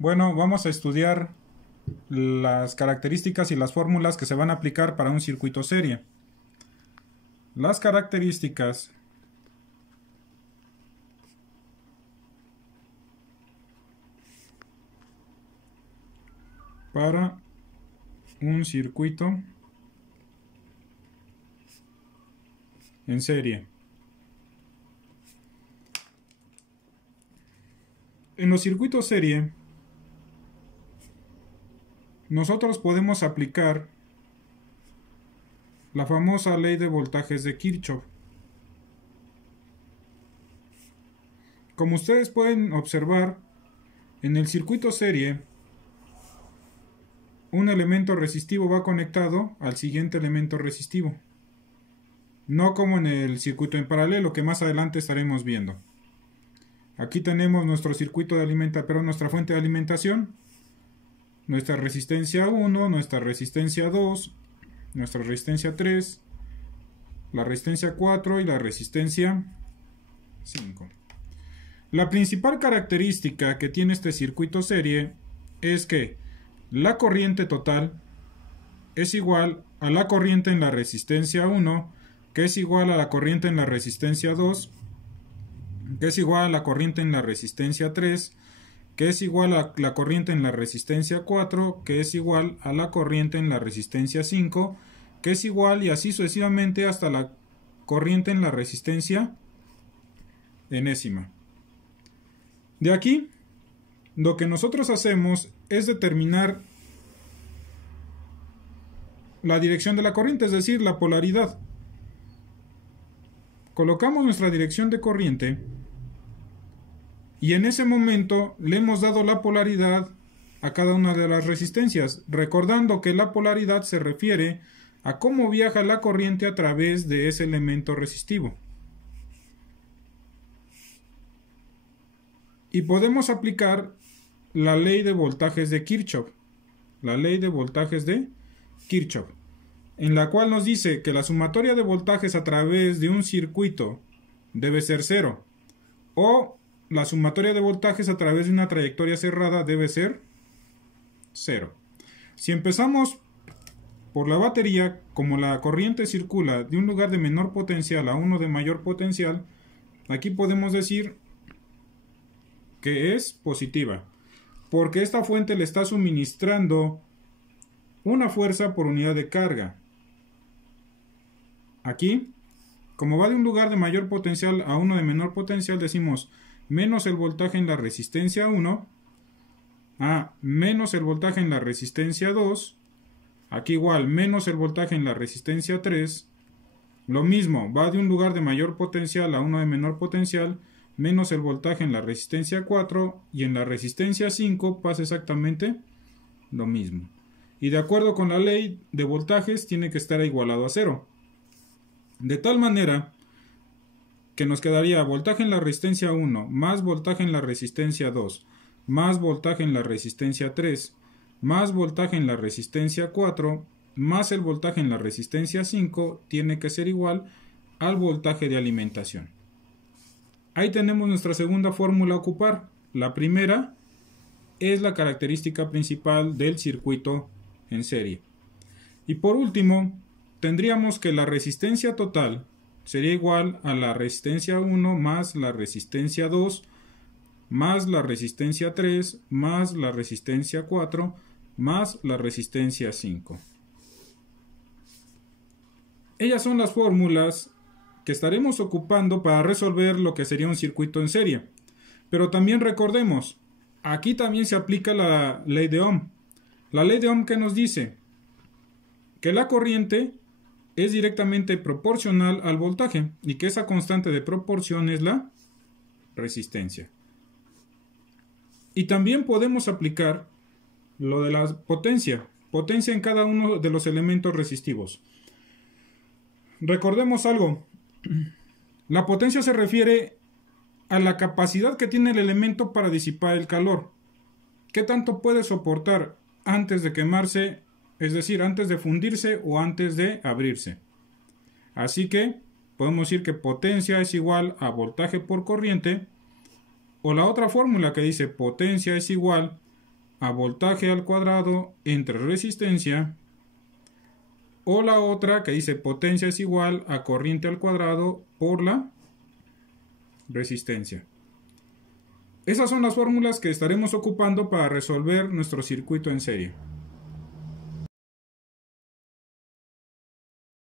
Bueno, vamos a estudiar las características y las fórmulas que se van a aplicar para un circuito serie. Las características para un circuito en serie. En los circuitos serie, nosotros podemos aplicar la famosa ley de voltajes de Kirchhoff. Como ustedes pueden observar, en el circuito serie, un elemento resistivo va conectado al siguiente elemento resistivo. No como en el circuito en paralelo, que más adelante estaremos viendo. Aquí tenemos nuestro circuito de alimentación, nuestra fuente de alimentación, nuestra resistencia 1, nuestra resistencia 2, nuestra resistencia 3, la resistencia 4 y la resistencia 5. La principal característica que tiene este circuito serie es que la corriente total es igual a la corriente en la resistencia 1, que es igual a la corriente en la resistencia 2, que es igual a la corriente en la resistencia 3, que es igual a la corriente en la resistencia 4, que es igual a la corriente en la resistencia 5, que es igual y así sucesivamente hasta la corriente en la resistencia enésima. De aquí, lo que nosotros hacemos es determinar la dirección de la corriente, es decir, la polaridad. Colocamos nuestra dirección de corriente y en ese momento le hemos dado la polaridad a cada una de las resistencias, recordando que la polaridad se refiere a cómo viaja la corriente a través de ese elemento resistivo. Y podemos aplicar la ley de voltajes de Kirchhoff, en la cual nos dice que la sumatoria de voltajes a través de un circuito debe ser 0, o la sumatoria de voltajes a través de una trayectoria cerrada debe ser 0. Si empezamos por la batería, como la corriente circula de un lugar de menor potencial a uno de mayor potencial, aquí podemos decir que es positiva, porque esta fuente le está suministrando una fuerza por unidad de carga. Aquí, como va de un lugar de mayor potencial a uno de menor potencial, decimos menos el voltaje en la resistencia 1, menos el voltaje en la resistencia 2, aquí igual menos el voltaje en la resistencia 3, lo mismo, va de un lugar de mayor potencial a uno de menor potencial, menos el voltaje en la resistencia 4, y en la resistencia 5 pasa exactamente lo mismo. Y de acuerdo con la ley de voltajes tiene que estar igualado a 0. De tal manera que nos quedaría voltaje en la resistencia 1 más voltaje en la resistencia 2 más voltaje en la resistencia 3 más voltaje en la resistencia 4 más el voltaje en la resistencia 5 tiene que ser igual al voltaje de alimentación. Ahí tenemos nuestra segunda fórmula a ocupar. La primera es la característica principal del circuito en serie. Y por último, tendríamos que la resistencia total sería igual a la resistencia 1 más la resistencia 2 más la resistencia 3 más la resistencia 4 más la resistencia 5. Ellas son las fórmulas que estaremos ocupando para resolver lo que sería un circuito en serie. Pero también recordemos, aquí también se aplica la ley de Ohm. La ley de Ohm que nos dice que la corriente es directamente proporcional al voltaje y que esa constante de proporción es la resistencia. Y también podemos aplicar lo de la potencia en cada uno de los elementos resistivos. Recordemos algo, la potencia se refiere a la capacidad que tiene el elemento para disipar el calor. ¿Qué tanto puede soportar antes de quemarse, es decir, antes de fundirse o antes de abrirse? Así que podemos decir que potencia es igual a voltaje por corriente, o la otra fórmula que dice potencia es igual a voltaje al cuadrado entre resistencia, o la otra que dice potencia es igual a corriente al cuadrado por la resistencia. Esas son las fórmulas que estaremos ocupando para resolver nuestro circuito en serie.